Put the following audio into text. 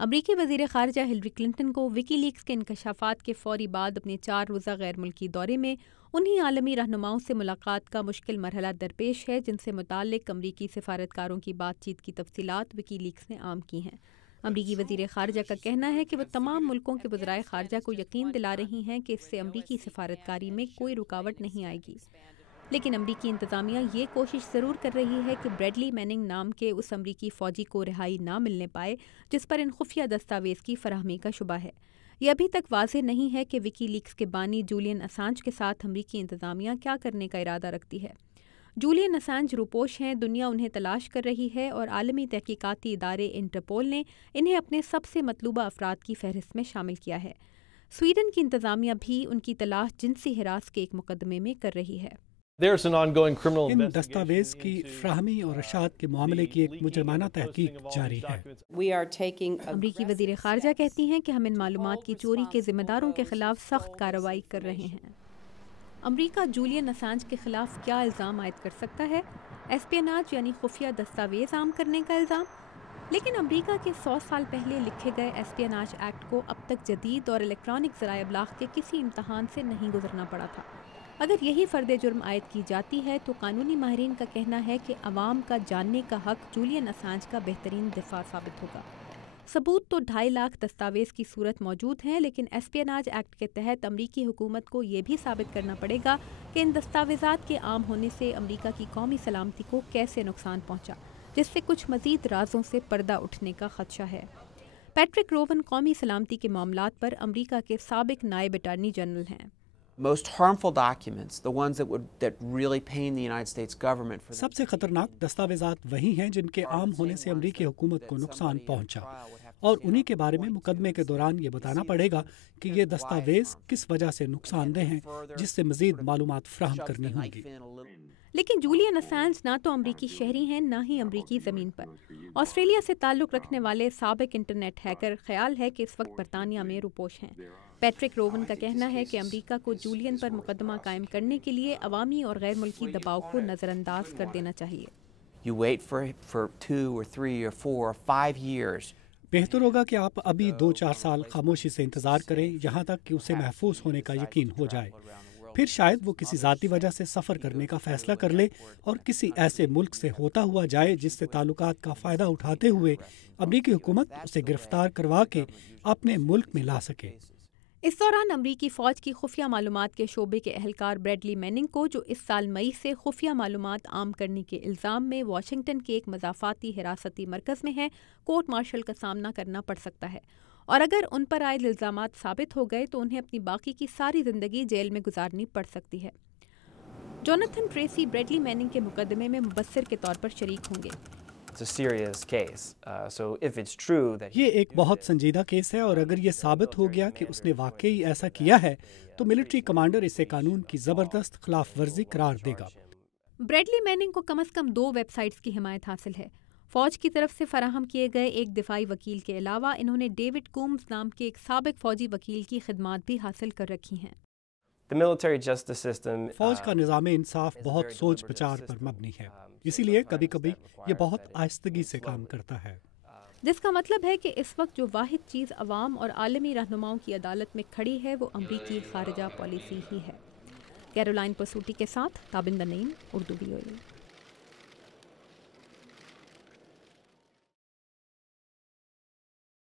امریکی وزیر خارجہ ہلری کلنٹن کو وکی لیکس کے انکشافات کے فوری بعد اپنے 4 روزہ غیر ملکی دورے میں انہی عالمی رہنماؤں سے ملاقات کا مشکل مرحلہ درپیش ہے جن سے متعلق امریکی سفارتکاروں کی بات چیت کی تفصیلات وکی لیکس نے عام کی ہیں۔ امریکی وزیر خارجہ کا کہنا ہے کہ وہ تمام ملکوں کے وزرائے خارجہ کو یقین دلا رہی ہیں کہ اس سے امریکی سفارتکاری میں کوئی رکاوٹ نہیں آئے گی، لیکن امریکی انتظامیہ یہ کوشش ضرور کر رہی ہے کہ بریڈلی میننگ نام کے اس امریکی فوجی کو رہائی نہ ملنے پائے جس پر ان خفیہ دستاویز کی فراہمی کا شبہ ہے۔ یہ ابھی تک واضح نہیں ہے کہ وکی لیکس کے بانی جولین اسانج کے ساتھ امریکی انتظامیہ کیا کرنے کا ارادہ رکھتی ہے۔ جولین اسانج روپوش ہیں، دنیا انہیں تلاش کر رہی ہے اور عالمی تحقیقاتی ادارے انٹرپول نے انہیں اپنے سب سے مطلوبہ افراد کی فہرست میں شامل کیا ہے۔ سویڈن کی انتظامیہ بھی ان کی تلاش جنسی ہراس کے ایک مقدمے میں کر رہی ہے۔ ان دستاویز کی فراہمی اور اشاعت کے معاملے کی ایک مجرمانہ تحقیق جاری ہے۔ امریکی وزیر خارجہ کہتی ہیں کہ ہم ان معلومات کی چوری کے ذمہ داروں کے خلاف سخت کارروائی کر رہے ہیں۔ امریکہ جولین اسانج کے خلاف کیا الزام عائد کر سکتا ہے؟ ایسپیناج یعنی خفیہ دستاویز عام کرنے کا الزام؟ لیکن امریکہ کے 100 سال پہلے لکھے گئے ایسپیناج ایکٹ کو اب تک جدید اور الیکٹرانک ذرائع ابلاغ کے کسی امتحان سے نہیں گزرنا پڑا تھا۔ اگر یہی فرد جرم عائد کی جاتی ہے تو قانونی ماہرین کا کہنا ہے کہ عوام کا جاننے کا حق جولین اسانج کا بہترین دفاع ثابت ہوگا۔ ثبوت تو 2.5 لاکھ دستاویز کی صورت موجود ہیں، لیکن ایسپیناج ایکٹ کے تحت امریکی حکومت کو یہ بھی ثابت کرنا پڑے گا کہ ان دستاویزات کے عام ہونے سے امریکہ کی قومی سلامتی کو کیسے نقصان پہنچا، جس سے کچھ مزید رازوں سے پردہ اٹھنے کا خدشہ ہے۔ پیٹرک روون قومی سلامتی کے معاملات پر امریکہ کے سابق نائب اٹارنی جنرل ہیں۔ سب سے خطرناک دستاویزات وہی ہیں جن کے عام ہونے سے امریکی حکومت کو نقصان پہنچا، اور انہی کے بارے میں مقدمے کے دوران یہ بتانا پڑے گا کہ یہ دستاویز کس وجہ سے نقصان دہ ہیں، جس سے مزید معلومات فراہم کرنی ہوں گی۔ لیکن جولین اسانج نہ تو امریکی شہری ہیں نہ ہی امریکی زمین پر۔ آسٹریلیا سے تعلق رکھنے والے سابق انٹرنیٹ ہیکر خیال ہے کہ اس وقت برطانیہ میں روپوش ہیں۔ پیٹرک روون کا کہنا ہے کہ امریکہ کو جولین پر مقدمہ قائم کرنے کے لیے عوامی اور غیر ملکی دباؤ کو نظر انداز کر دینا چاہیے۔ بہتر ہوگا کہ آپ ابھی 2-4 سال خاموشی سے انتظار کریں، یہاں تک کہ اسے محفوظ ہونے کا یقین ہو جائے۔ پھر شاید وہ کسی ذاتی وجہ سے سفر کرنے کا فیصلہ کر لے اور کسی ایسے ملک سے ہوتا ہوا جائے جس سے تعلقات کا فائدہ اٹھاتے ہوئے امریکی حکومت اسے گرفتار کروا کے اپنے ملک میں لا سکے۔ اس دوران امریکی فوج کی خفیہ معلومات کے شعبے کے اہلکار بریڈلی میننگ کو، جو اس سال مئی سے خفیہ معلومات عام کرنے کے الزام میں واشنگٹن کے ایک مضافاتی حراستی مرکز میں ہے، کورٹ مارشل کا سامنا کرنا پڑ سکتا ہے، اور اگر ان پر عائد الزامات ثابت ہو گئے تو انہیں اپنی باقی کی ساری زندگی جیل میں گزارنی پڑ سکتی ہے۔ جوناتھن ٹریسی بریڈلی میننگ کے مقدمے میں مبصر کے طور پر شریک ہوں گے۔ یہ ایک بہت سنجیدہ کیس ہے، اور اگر یہ ثابت ہو گیا کہ اس نے واقعی ایسا کیا ہے تو ملٹری کمانڈر اسے قانون کی زبردست خلاف ورزی قرار دے گا۔ بریڈلی میننگ کو کم از کم 2 ویب سائٹس کی حمایت حاصل ہے۔ فوج کی طرف سے فراہم کیے گئے ایک دفاعی وکیل کے علاوہ انہوں نے ڈیوڈ کومز نام کے ایک سابق فوجی وکیل کی خدمات بھی حاصل کر رکھی ہیں۔ فوج کا نظام انصاف بہت سوچ بچار پر مبنی ہے، اسی لیے کبھی کبھی یہ بہت آہستگی سے کام کرتا ہے، جس کا مطلب ہے کہ اس وقت جو واحد چیز عوام اور عالمی رہنماؤں کی عدالت میں کھڑی ہے وہ امریکی خارجہ پالیسی ہی ہے۔ کیرولائن پرسوٹی کے ساتھ تابندہ نعیم، اردو VOA۔